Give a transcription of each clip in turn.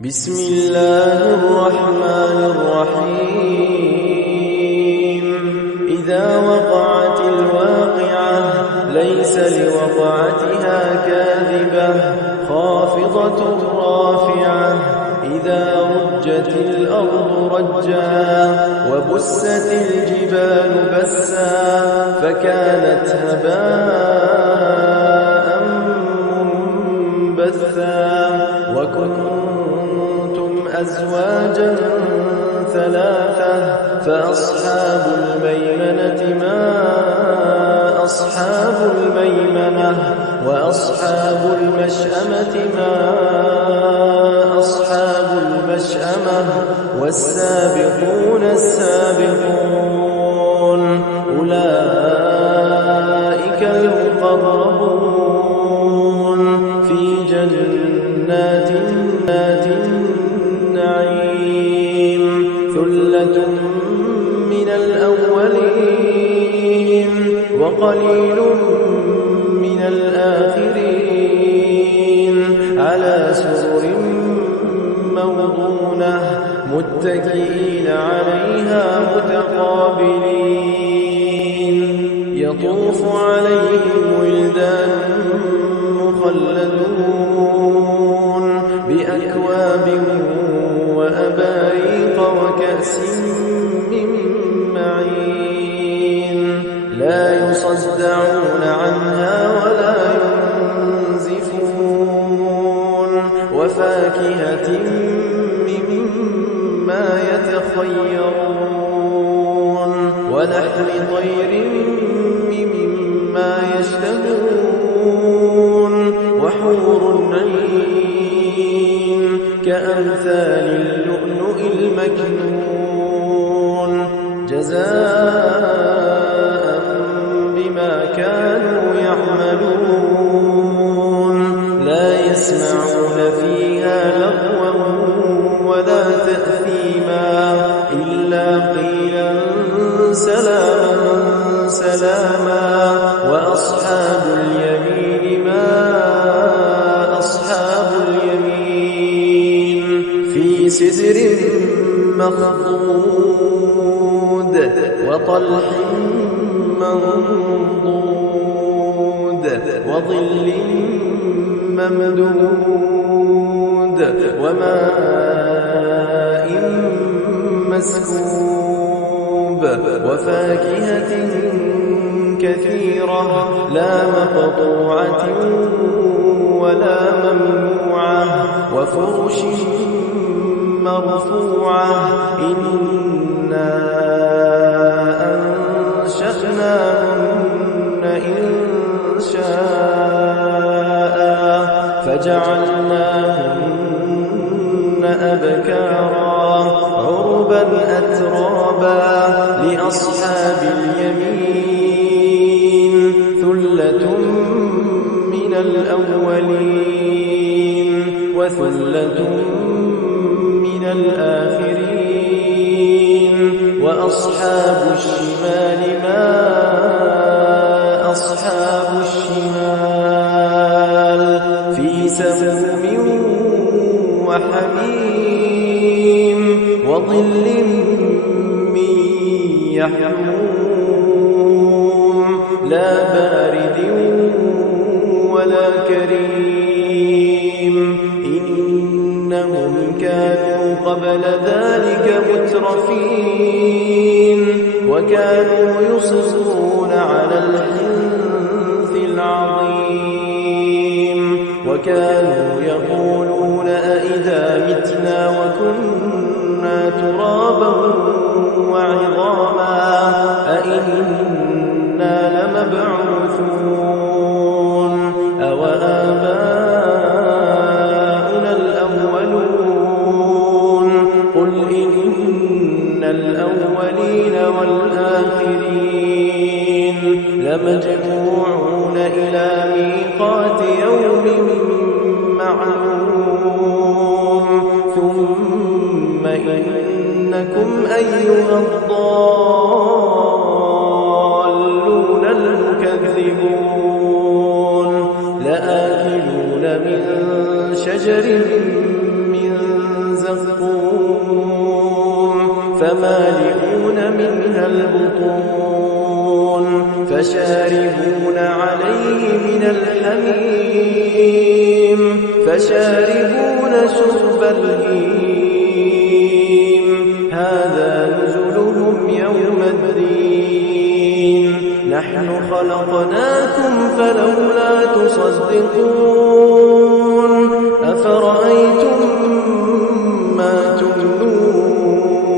بسم الله الرحمن الرحيم إذا وقعت الواقعة ليس لوقعتها كاذبة خافضة رافعة إذا رجت الأرض رجا وبست الجبال بسا فكانت هباء منبثا وكنتم أزواجا ثلاثة فأصحاب الميمنة ما أصحاب الميمنة وأصحاب المشأمة ما أصحاب المشأمة والسابقون السابقون أولئك المقربون في جنات النعيم ثلة من الأولين وقليل من الآخرين على سرر موضونة متكئين عليها متقابلين يطوف عليهم ولدان مخلدون بأكواب وأباريق وكأس من معين لا يصدعون عنها ولا ينزفون وفاكهة مما يتخيرون ولحم طير مما يشتهون وحور عين كأمثال اللؤلؤ المكنون جزاء بما كانوا يعملون لا يسمعون فيها لغوا ولا تأثيما إلا قيلا سلاما سلاما وأصحاب اليمين ما أصحاب اليمين في سدر مخضود وطلح منضود وظل ممدود وماء مسكوب وفاكهة كثيرة لا مقطوعة ولا ممنوعة وفرش مرفوعة إنا أنشأناهن إنشاء فجعلناهن أبكارا عربا أترابا لأصحاب اليمين ثلة من الأولين وثلة من الآخرين وأصحاب الشمال ما أصحاب الشمال في سموم وحميم وظل من يحموم لا بارد ولا كريم إنهم كانوا قبل ذلك مترفين وكانوا يصرون على الحنث العظيم وكانوا يقولون أئذا متنا وكنا ترابا وعظاما أئنا لمبعوثون أوآباؤنا الأولون قل إن الأولين والآخرين لمجموعون إلى ميقات يوم معلوم ثم إنكم أيها الضالون المكذبون لآكلون من شجر من فمالئون منها البطون فشاربون عليه من الحميم فشاربون شرب الهيم هذا نزلهم يوم الدين نحن خلقناكم فلولا تصدقون أفرأيتم ما تمنون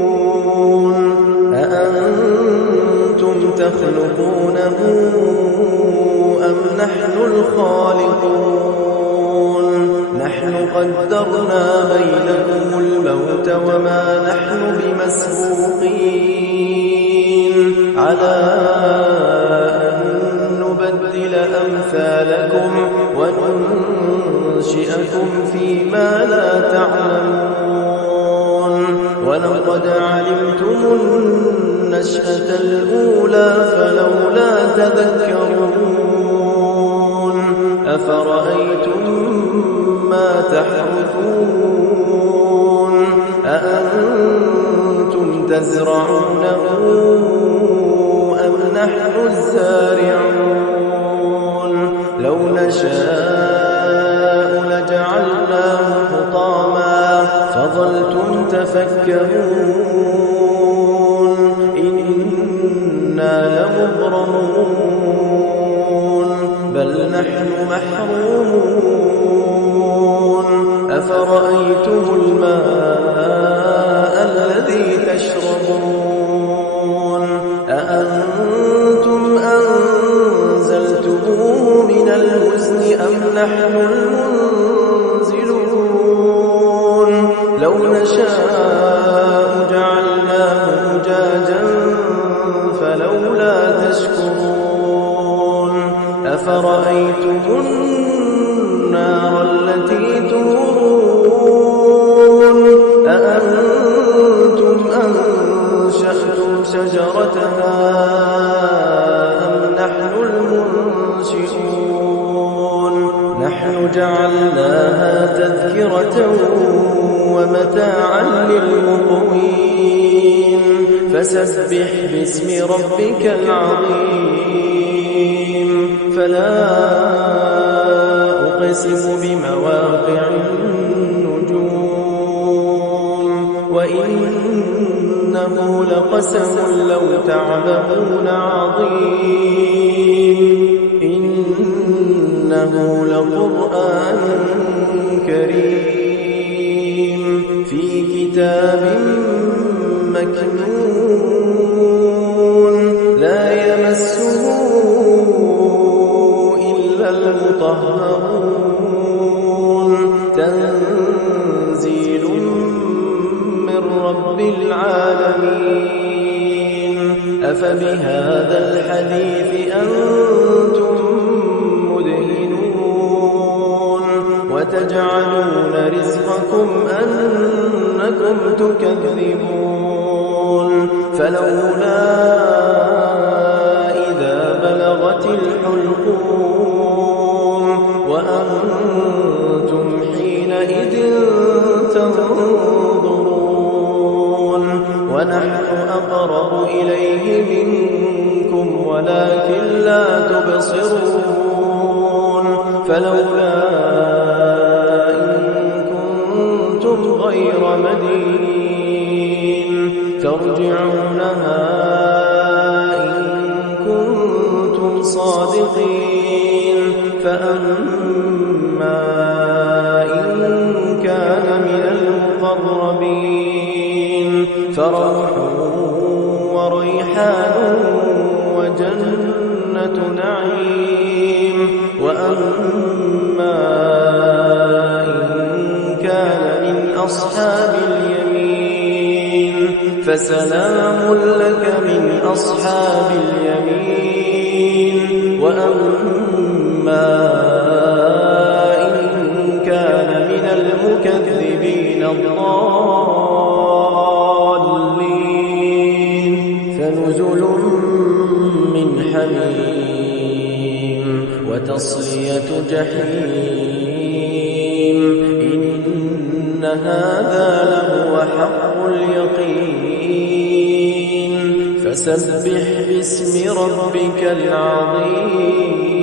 أأنتم تخلقونه أم نحن الخالقون نحن قدرنا بينكم الموت وما نحن بمسبوقين على أن نبدل أمثالكم وننشئكم فيما لا تعلمون ولقد علمتم النشأة الأولى فلولا تذكرون أفرأيتم ما تحرثون أأنتم تزرعونه أم نحن الزارعون لو نشاء لجعلناه حطاما فظلتم تفكرون إنا لمغرمون بل نحن محرومون أفرأيتم الماء الذي تشربون أأنتم أنزلتموه من المزن أم نحن المنزلون لو نشاء جعلناه أجاجا فلولا تشكرون أفرأيتم النار التي تورون أأنتم أنشأتم شجرتها أم نحن المنشئون نحن جعلناها تذكرة ومتاعا للمقوين فسبح باسم ربك العظيم فلا أقسم بمواقع النجوم وإنه لقسم لو تعلمون عظيم إنه لقرآن كريم في كتاب مكنون لا يمسه إلا المطهرون تنزيل من رب العالمين أفبهذا الحديث أنتم مدهنون وتجعلون رزقكم أنكم تكذبون فلولا إذا بلغت الحلقوم وأنتم حينئذ تنظرون ونحن أقرب إليه منكم ولكن لا تبصرون فلولا إن كنتم غير مدينين ترجعونها إن كنتم صادقين فأما إن كان من المقربين فروح وريحان وجنة نعيم وأما إن كان من أصحاب اليمين فسلام لك من أصحاب اليمين وأما إن كان من المكذبين الضالين فنزل من حميم وتصلية جحيم إن هذا لهو حق اليقين فسبح باسم ربك العظيم